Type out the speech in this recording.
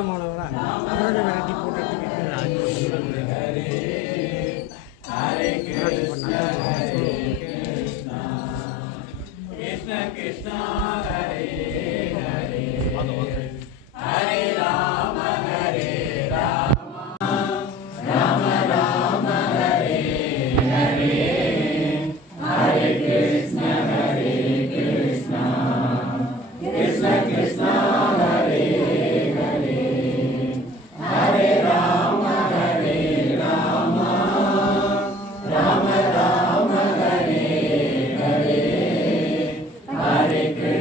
முக்கியமானவரா உலக விரட்டி போட்ட ticket Krishna Hare Krishna.